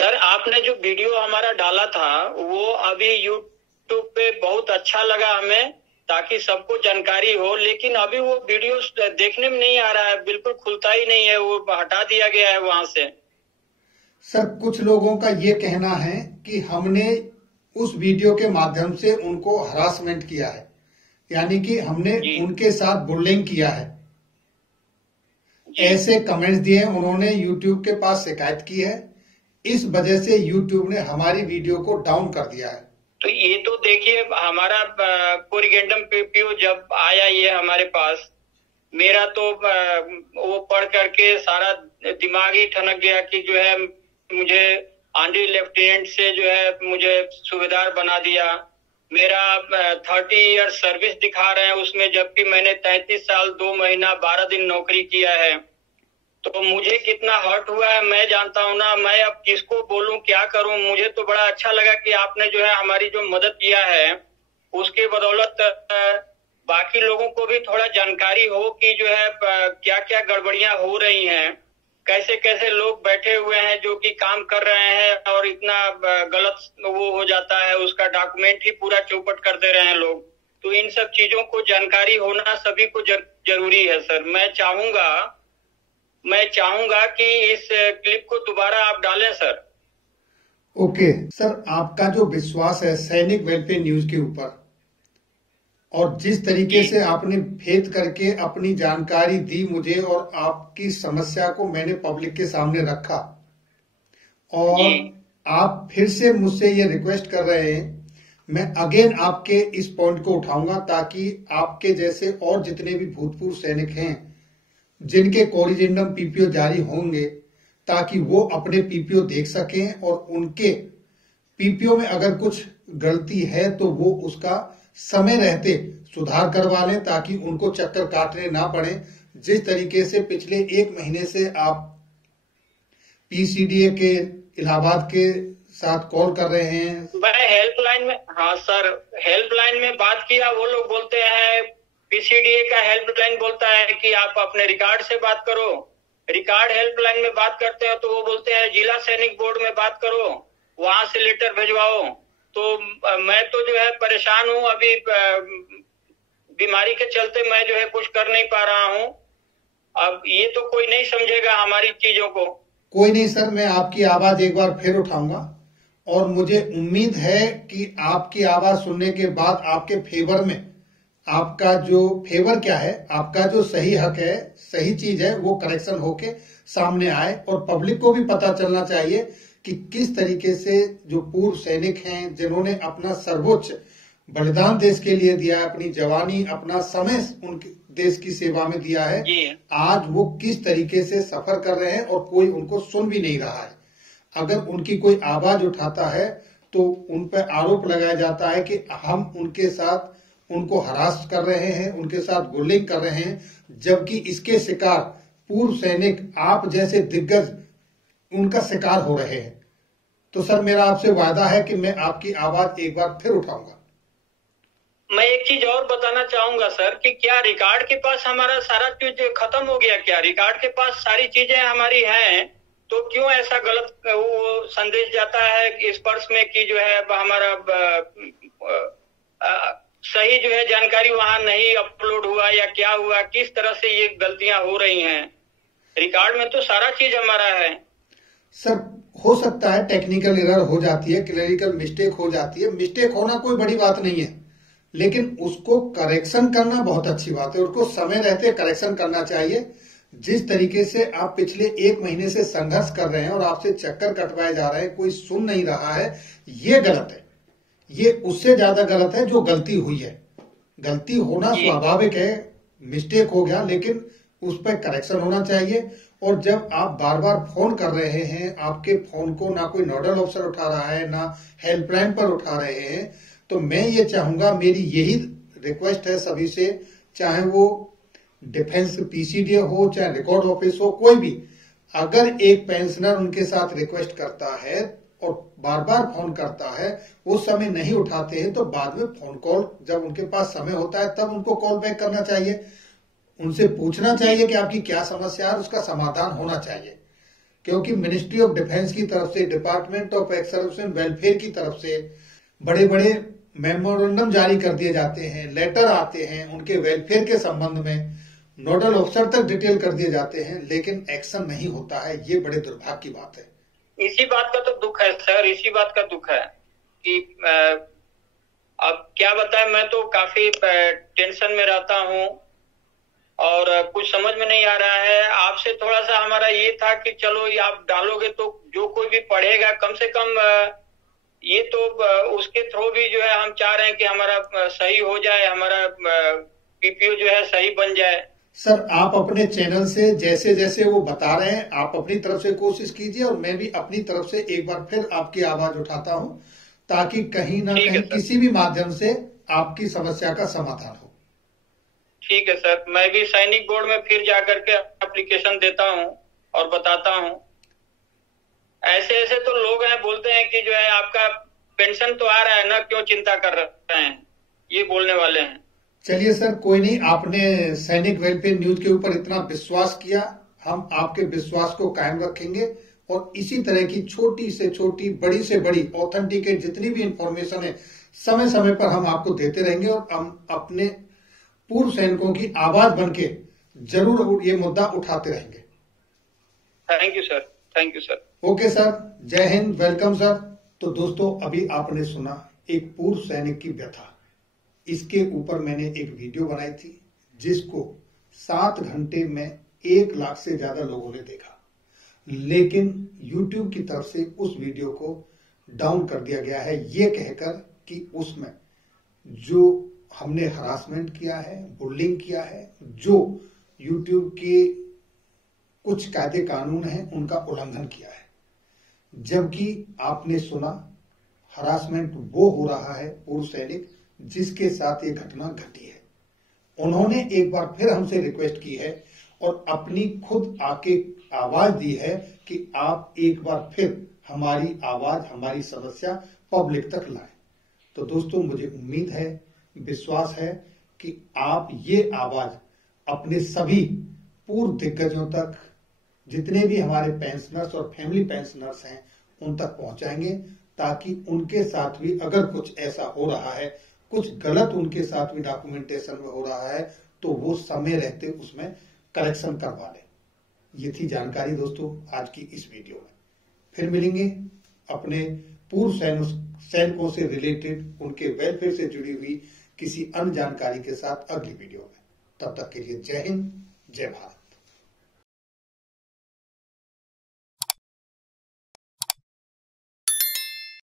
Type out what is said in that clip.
Sir आपने जो video हमारा डाला था वो अभी यूट्यूब पे बहुत अच्छा लगा हमें, ताकि सबको जानकारी हो। लेकिन अभी वो वीडियो देखने में नहीं आ रहा है, बिल्कुल खुलता ही नहीं है, वो हटा दिया गया है वहां से। सर कुछ लोगों का ये कहना है कि हमने उस वीडियो के माध्यम से उनको हरासमेंट किया है, यानी कि हमने उनके साथ बुलिंग किया है, ऐसे कमेंट्स दिए हैं। उन्होंने यूट्यूब के पास शिकायत की है, इस वजह से यूट्यूब ने हमारी वीडियो को डाउन कर दिया है। तो ये तो देखिए, हमारा कोरिगेंडम पीपीओ जब आया ये हमारे पास, मेरा तो वो पढ़ करके सारा दिमाग ही ठनक गया कि जो है मुझे आंधी लेफ्टिनेंट से जो है मुझे सूबेदार बना दिया। मेरा 30 ईयर सर्विस दिखा रहे हैं उसमें, जबकि मैंने 33 साल 2 महीना 12 दिन नौकरी किया है। तो मुझे कितना हर्ट हुआ है मैं जानता हूँ ना। मैं अब किसको बोलूं, क्या करूं। मुझे तो बड़ा अच्छा लगा कि आपने जो है हमारी जो मदद किया है उसके बदौलत बाकी लोगों को भी थोड़ा जानकारी हो कि जो है क्या क्या गड़बड़ियां हो रही हैं, कैसे कैसे लोग बैठे हुए हैं जो कि काम कर रहे हैं और इतना गलत वो हो जाता है, उसका डॉक्यूमेंट ही पूरा चौपट कर दे रहे हैं लोग। तो इन सब चीजों को जानकारी होना सभी को जरूरी है सर। मैं चाहूंगा कि इस क्लिप को दोबारा आप डालें सर। ओके सर, आपका जो विश्वास है सैनिक वेलफेयर न्यूज के ऊपर, और जिस तरीके से आपने भेद करके अपनी जानकारी दी मुझे और आपकी समस्या को मैंने पब्लिक के सामने रखा, और आप फिर से मुझसे ये रिक्वेस्ट कर रहे हैं, मैं अगेन आपके इस पॉइंट को उठाऊंगा ताकि आपके जैसे और जितने भी भूतपूर्व सैनिक हैं जिनके कोरिजेंडम पीपीओ जारी होंगे, ताकि वो अपने पीपीओ देख सकें और उनके पीपीओ में अगर कुछ गलती है तो वो उसका समय रहते सुधार करवा लें, ताकि उनको चक्कर काटने ना पड़े। जिस तरीके से पिछले 1 महीने से आप पीसीडीए के इलाहाबाद के साथ कॉल कर रहे हैं। मैं हेल्पलाइन में, हाँ सर, हेल्पलाइन में बात किया, वो लोग बोलते हैं, पीसीडीए का हेल्पलाइन बोलता है कि आप अपने रिकॉर्ड से बात करो। रिकॉर्ड हेल्पलाइन में बात करते हो तो वो बोलते हैं जिला सैनिक बोर्ड में बात करो, वहां से लेटर भिजवाओ। तो मैं तो जो है परेशान हूँ अभी, बीमारी के चलते मैं जो है कुछ कर नहीं पा रहा हूँ। अब ये तो कोई नहीं समझेगा हमारी चीजों को। कोई नहीं सर, मैं आपकी आवाज एक बार फिर उठाऊंगा और मुझे उम्मीद है कि आपकी आवाज सुनने के बाद आपके फेवर में, आपका जो फेवर क्या है, आपका जो सही हक है, सही चीज है, वो करेक्शन होके सामने आए। और पब्लिक को भी पता चलना चाहिए कि किस तरीके से जो पूर्व सैनिक हैं जिन्होंने अपना सर्वोच्च बलिदान देश के लिए दिया है, अपनी जवानी, अपना समय उनके देश की सेवा में दिया है, आज वो किस तरीके से सफर कर रहे हैं और कोई उनको सुन भी नहीं रहा है। अगर उनकी कोई आवाज उठाता है तो उन पर आरोप लगाया जाता है कि हम उनके साथ उनको हरास कर रहे हैं, उनके साथ बुलिंग कर रहे हैं, जबकि इसके शिकार पूर्व सैनिक आप जैसे दिग्गज उनका शिकार हो रहे हैं। तो सर मेरा आपसे वादा है कि मैं आपकी आवाज एक बार फिर उठाऊंगा। मैं एक चीज और बताना चाहूंगा सर कि क्या रिकॉर्ड के पास हमारा सारा चीज खत्म हो गया? क्या रिकॉर्ड के पास सारी चीजें हमारी हैं? तो क्यों ऐसा गलत वो संदेश जाता है स्पर्श में कि जो है हमारा सही जो है जानकारी वहां नहीं अपलोड हुआ, या क्या हुआ, किस तरह से ये गलतियां हो रही हैं? रिकॉर्ड में तो सारा चीज हमारा है सर। हो सकता है टेक्निकल एरर हो जाती है, क्लरिकल मिस्टेक हो जाती है। मिस्टेक होना कोई बड़ी बात नहीं है, लेकिन उसको करेक्शन करना बहुत अच्छी बात है। उसको समय रहते करेक्शन करना चाहिए। जिस तरीके से आप पिछले 1 महीने से संघर्ष कर रहे हैं और आपसे चक्कर कटवाए जा रहे हैं, कोई सुन नहीं रहा है, ये गलत है। ये उससे ज्यादा गलत है जो गलती हुई है। गलती होना स्वाभाविक है, मिस्टेक हो गया, लेकिन उस पर करेक्शन होना चाहिए। और जब आप बार बार फोन कर रहे हैं, आपके फोन को ना कोई नोडल ऑफिसर उठा रहा है, ना हेल्पलाइन पर उठा रहे हैं, तो मैं ये चाहूंगा, मेरी यही रिक्वेस्ट है सभी से, चाहे वो डिफेंस पीसीडीए हो, चाहे रिकॉर्ड ऑफिस हो, कोई भी, अगर एक पेंशनर उनके साथ रिक्वेस्ट करता है और बार बार फोन करता है, उस समय नहीं उठाते हैं, तो बाद में फोन कॉल जब उनके पास समय होता है तब उनको कॉल बैक करना चाहिए। उनसे पूछना चाहिए कि आपकी क्या समस्या है, उसका समाधान होना चाहिए। क्योंकि मिनिस्ट्री ऑफ डिफेंस की तरफ से, department of ex serviceman welfare की तरफ से बड़े बड़े मेमोरेंडम जारी कर दिए जाते हैं, लेटर आते हैं उनके वेलफेयर के संबंध में, नोडल ऑफिसर तक डिटेल कर दिए जाते हैं, लेकिन एक्शन नहीं होता है। ये बड़े दुर्भाग्य की बात है। इसी बात का तो दुख है सर, इसी बात का दुख है कि अब क्या बताएं, मैं तो काफी टेंशन में रहता हूं और कुछ समझ में नहीं आ रहा है। आपसे थोड़ा सा हमारा ये था कि चलो ये आप डालोगे तो जो कोई भी पढ़ेगा कम से कम ये तो उसके थ्रू भी जो है हम चाह रहे हैं कि हमारा सही हो जाए, हमारा पीपीओ जो है सही बन जाए। सर आप अपने चैनल से जैसे जैसे वो बता रहे हैं आप अपनी तरफ से कोशिश कीजिए और मैं भी अपनी तरफ से एक बार फिर आपकी आवाज उठाता हूं ताकि कहीं ना कहीं किसी भी माध्यम से आपकी समस्या का समाधान हो। ठीक है सर, मैं भी सैनिक बोर्ड में फिर जाकर के एप्लीकेशन देता हूं और बताता हूं। ऐसे ऐसे तो लोग हैं बोलते हैं कि जो है आपका पेंशन तो आ रहा है ना, क्यों चिंता कर रहे हैं, ये बोलने वाले हैं। चलिए सर कोई नहीं, आपने सैनिक वेलफेयर न्यूज के ऊपर इतना विश्वास किया, हम आपके विश्वास को कायम रखेंगे और इसी तरह की छोटी से छोटी, बड़ी से बड़ी, ऑथेंटिकेट जितनी भी इंफॉर्मेशन है समय समय पर हम आपको देते रहेंगे और हम अपने पूर्व सैनिकों की आवाज बनके जरूर ये मुद्दा उठाते रहेंगे। Thank you sir, thank you sir. Okay sir, जय हिंद, वेलकम सर। तो दोस्तों अभी आपने सुना एक पूर्व सैनिक की व्यथा। इसके ऊपर मैंने एक वीडियो बनाई थी जिसको 7 घंटे में 1 लाख से ज्यादा लोगों ने देखा, लेकिन YouTube की तरफ से उस वीडियो को डाउन कर दिया गया है ये कहकर कि उसमें जो हमने हरासमेंट किया है, बुलिंग किया है, जो YouTube के कुछ कायदे कानून हैं उनका उल्लंघन किया है। जबकि आपने सुना हरासमेंट वो हो रहा है पूर्व सैनिक जिसके साथ ये घटना घटी है। उन्होंने एक बार फिर हमसे रिक्वेस्ट की है और अपनी खुद आके आवाज दी है कि आप एक बार फिर हमारी आवाज, हमारी समस्या पब्लिक तक लाएं। तो दोस्तों मुझे उम्मीद है, विश्वास है कि आप ये आवाज अपने सभी पूर्व दिग्गजों तक, जितने भी हमारे पेंशनर्स और फैमिली पेंशनर्स हैं उन तक पहुंचाएंगे ताकि उनके साथ भी अगर कुछ ऐसा हो रहा है, कुछ गलत उनके साथ भी डॉक्यूमेंटेशन में हो रहा है तो वो समय रहते उसमें करेक्शन करवा लें। ये थी जानकारी दोस्तों आज की इस वीडियो में। फिर मिलेंगे अपने पूर्व सैनिकों से रिलेटेड, उनके वेलफेयर से जुड़ी हुई किसी अन्य जानकारी के साथ अगली वीडियो में। तब तक के लिए जय हिंद, जय भारत।